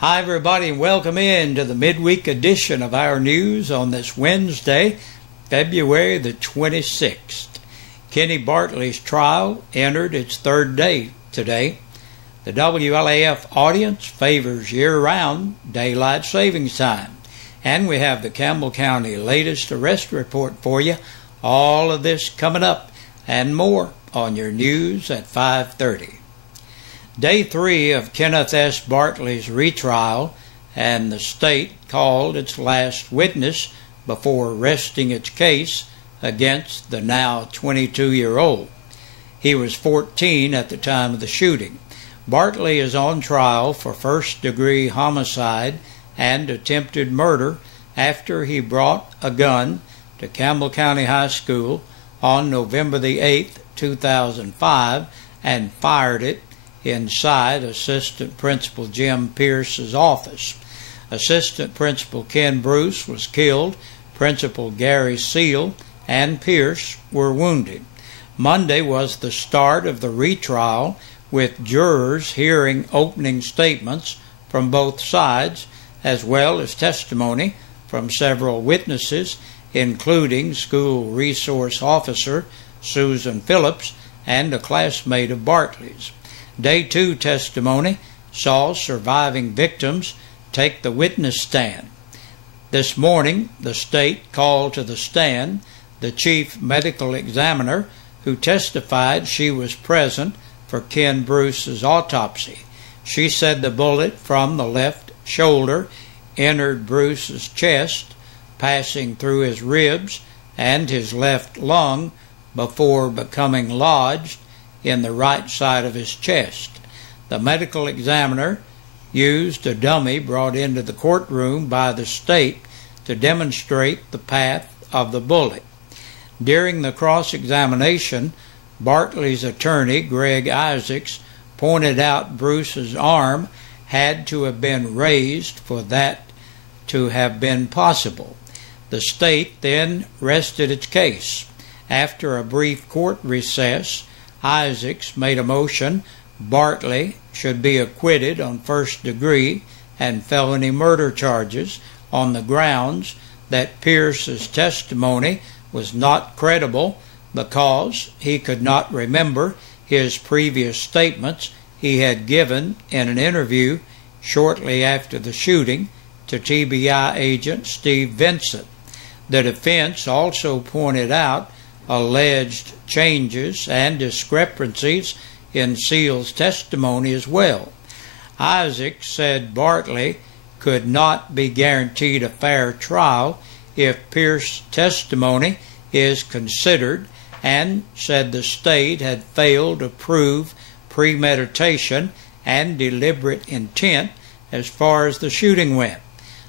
Hi everybody, and welcome in to the midweek edition of our news on this Wednesday, February the 26th. Kenny Bartley's trial entered its third day today. The WLAF audience favors year-round daylight savings time. And we have the Campbell County latest arrest report for you. All of this coming up and more on your news at 5:30. Day 3 of Kenneth S. Bartley's retrial, and the state called its last witness before resting its case against the now 22-year-old. He was 14 at the time of the shooting. Bartley is on trial for first-degree homicide and attempted murder after he brought a gun to Campbell County High School on November the 8th, 2005, and fired it inside Assistant Principal Jim Pierce's office. Assistant Principal Ken Bruce was killed, Principal Gary Seal and Pierce were wounded. Monday was the start of the retrial, with jurors hearing opening statements from both sides, as well as testimony from several witnesses, including school resource officer Susan Phillips and a classmate of Bartley's. Day 2 testimony saw surviving victims take the witness stand. This morning, the state called to the stand the chief medical examiner, who testified she was present for Ken Bruce's autopsy. She said the bullet from the left shoulder entered Bruce's chest, passing through his ribs and his left lung before becoming lodged in the right side of his chest. The medical examiner used a dummy brought into the courtroom by the state to demonstrate the path of the bullet. During the cross-examination, Bartley's attorney, Greg Isaacs, pointed out Bruce's arm had to have been raised for that to have been possible. The state then rested its case. After a brief court recess, Isaacs made a motion Bartley should be acquitted on first degree and felony murder charges on the grounds that Pierce's testimony was not credible because he could not remember his previous statements he had given in an interview shortly after the shooting to TBI agent Steve Vincent. The defense also pointed out alleged changes and discrepancies in Seal's testimony as well. Isaac said Bartley could not be guaranteed a fair trial if Pierce's testimony is considered, and said the state had failed to prove premeditation and deliberate intent as far as the shooting went.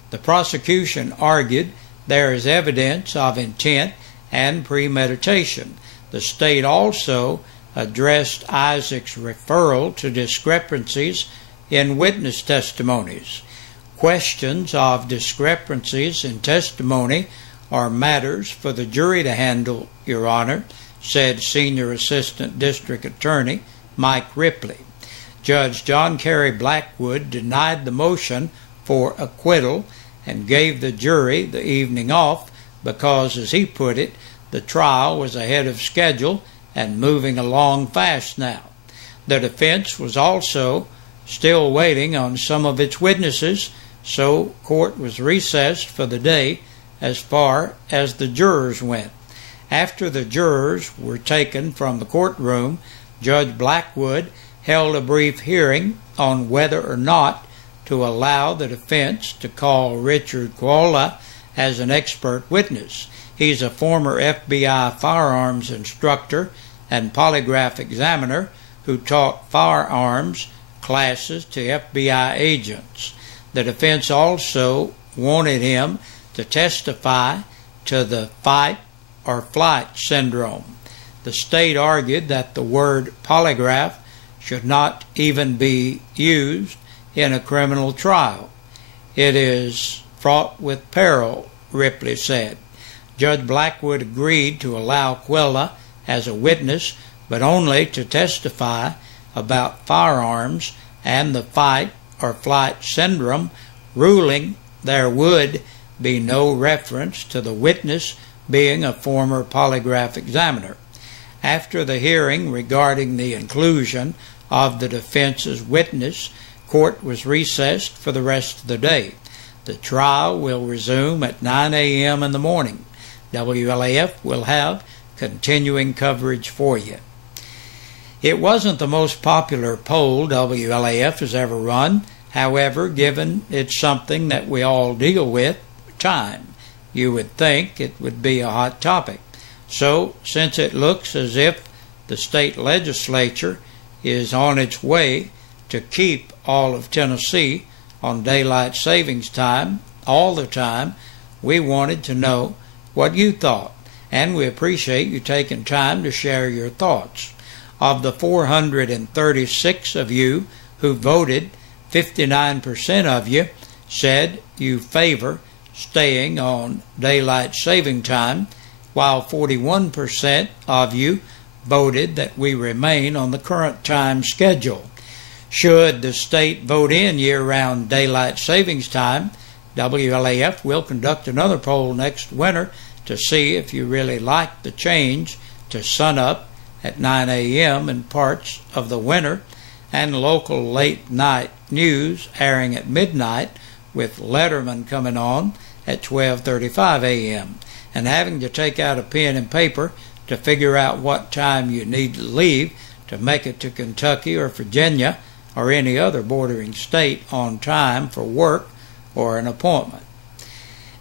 The prosecution argued there is evidence of intent and premeditation. The state also addressed Isaac's referral to discrepancies in witness testimonies. Questions of discrepancies in testimony are matters for the jury to handle, Your Honor, said Senior Assistant District Attorney Mike Ripley. Judge John Kerry Blackwood denied the motion for acquittal and gave the jury the evening off because, as he put it, the trial was ahead of schedule and moving along fast now. The defense was also still waiting on some of its witnesses, so court was recessed for the day as far as the jurors went. After the jurors were taken from the courtroom, Judge Blackwood held a brief hearing on whether or not to allow the defense to call Richard Koala as an expert witness. He's a former FBI firearms instructor and polygraph examiner who taught firearms classes to FBI agents. The defense also wanted him to testify to the fight or flight syndrome. The state argued that the word polygraph should not even be used in a criminal trial. It is fraught with peril, Ripley said. Judge Blackwood agreed to allow Quilla as a witness, but only to testify about firearms and the fight or flight syndrome, ruling there would be no reference to the witness being a former polygraph examiner. After the hearing regarding the inclusion of the defense's witness, court was recessed for the rest of the day. The trial will resume at 9 a.m. in the morning. WLAF will have continuing coverage for you. It wasn't the most popular poll WLAF has ever run. However, given it's something that we all deal with, time, you would think it would be a hot topic. So, since it looks as if the state legislature is on its way to keep all of Tennessee on daylight savings time all the time, we wanted to know what you thought, and we appreciate you taking time to share your thoughts. Of the 436 of you who voted, 59% of you said you favor staying on daylight saving time, while 41% of you voted that we remain on the current time schedule. Should the state vote in year-round daylight savings time, WLAF will conduct another poll next winter to see if you really like the change to sunup at 9 a.m. in parts of the winter, and local late-night news airing at midnight with Letterman coming on at 12:35 a.m. and having to take out a pen and paper to figure out what time you need to leave to make it to Kentucky or Virginia or any other bordering state on time for work or an appointment.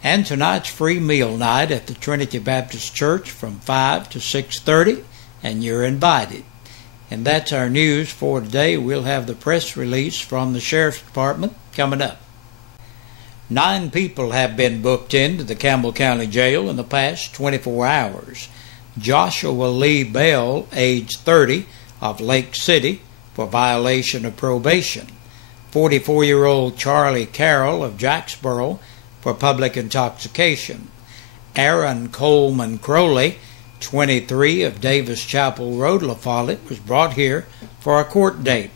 And tonight's free meal night at the Trinity Baptist Church from 5 to 6:30, and you're invited. And that's our news for today. We'll have the press release from the Sheriff's Department coming up. 9 people have been booked into the Campbell County Jail in the past 24 hours. Joshua Lee Bell, age 30, of Lake City, for violation of probation. 44-year-old Charlie Carroll of Jacksboro for public intoxication. Aaron Coleman Crowley, 23, of Davis Chapel Road, La Follette, was brought here for a court date.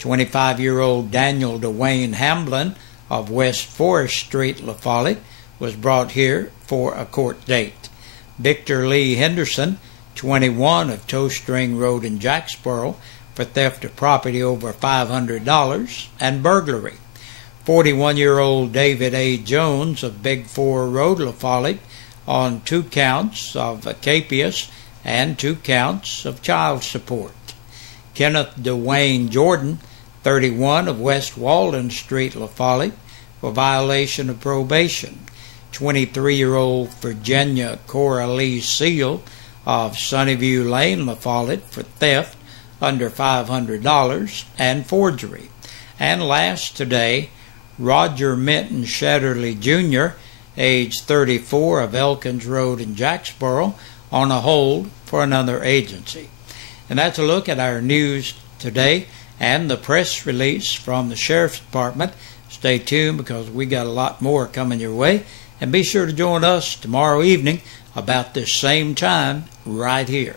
25-year-old Daniel Dwayne Hamblin of West Forest Street, La Follette, was brought here for a court date. Victor Lee Henderson, 21, of Toe String Road in Jacksboro, for theft of property over $500 and burglary. 41-year-old David A. Jones of Big 4 Road, La Follette, on 2 counts of capias and 2 counts of child support. Kenneth Dwayne Jordan, 31, of West Walden Street, La Follette, for violation of probation. 23-year-old Virginia Cora Lee Seal of Sunnyview Lane, La Follette, for theft under $500 and forgery. And last today, Roger Minton Shetterly Jr., age 34, of Elkins Road in Jacksboro, on a hold for another agency. And that's a look at our news today and the press release from the Sheriff's Department. Stay tuned because we got a lot more coming your way. And be sure to join us tomorrow evening about this same time right here.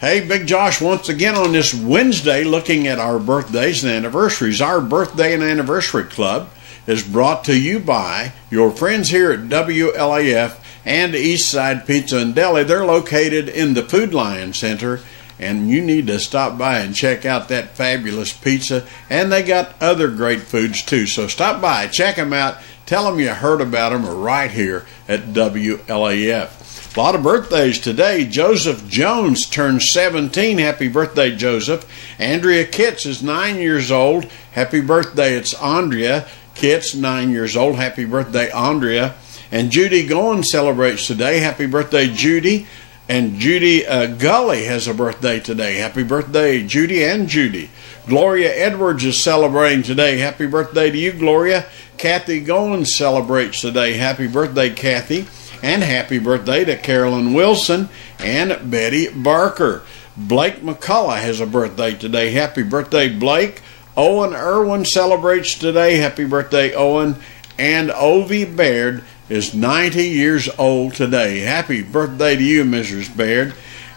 Hey, Big Josh once again on this Wednesday looking at our birthdays and anniversaries. Our Birthday and Anniversary Club is brought to you by your friends here at WLAF and Eastside Pizza and Deli. They're located in the Food Lion Center, and you need to stop by and check out that fabulous pizza. And they got other great foods too. So stop by, check them out, tell them you heard about them right here at WLAF. A lot of birthdays today. Joseph Jones turns 17. Happy birthday, Joseph. Andrea Kitts is 9 years old. Happy birthday. It's Andrea Kitts, 9 years old. Happy birthday, Andrea. And Judy Goen celebrates today. Happy birthday, Judy. And Judy Gully has a birthday today. Happy birthday, Judy and Judy. Gloria Edwards is celebrating today. Happy birthday to you, Gloria. Kathy Goen celebrates today. Happy birthday, Kathy. And happy birthday to Carolyn Wilson and Betty Barker. Blake McCullough has a birthday today. Happy birthday, Blake. Owen Irwin celebrates today. Happy birthday, Owen. And Ovie Baird is 90 years old today. Happy birthday to you, Mrs. Baird.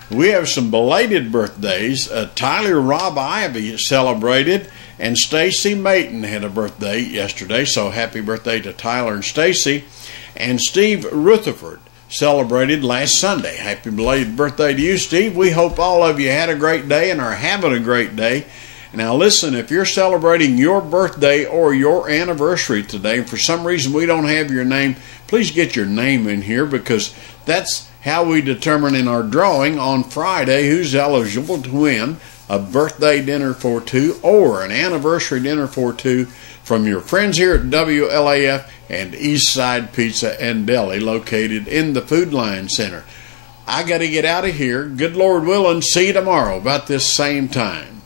We have some belated birthdays. Tyler Rob Ivy celebrated, and Stacy Mayton had a birthday yesterday, so happy birthday to Tyler and Stacy. And Steve Rutherford celebrated last Sunday. Happy belated birthday to you, Steve. We hope all of you had a great day and are having a great day. Now listen, if you're celebrating your birthday or your anniversary today, and for some reason we don't have your name, please get your name in here, because that's how we determine in our drawing on Friday who's eligible to win a birthday dinner for two or an anniversary dinner for two from your friends here at WLAF and Eastside Pizza and Deli, located in the Food Line Center. I got to get out of here. Good Lord willing, see you tomorrow about this same time.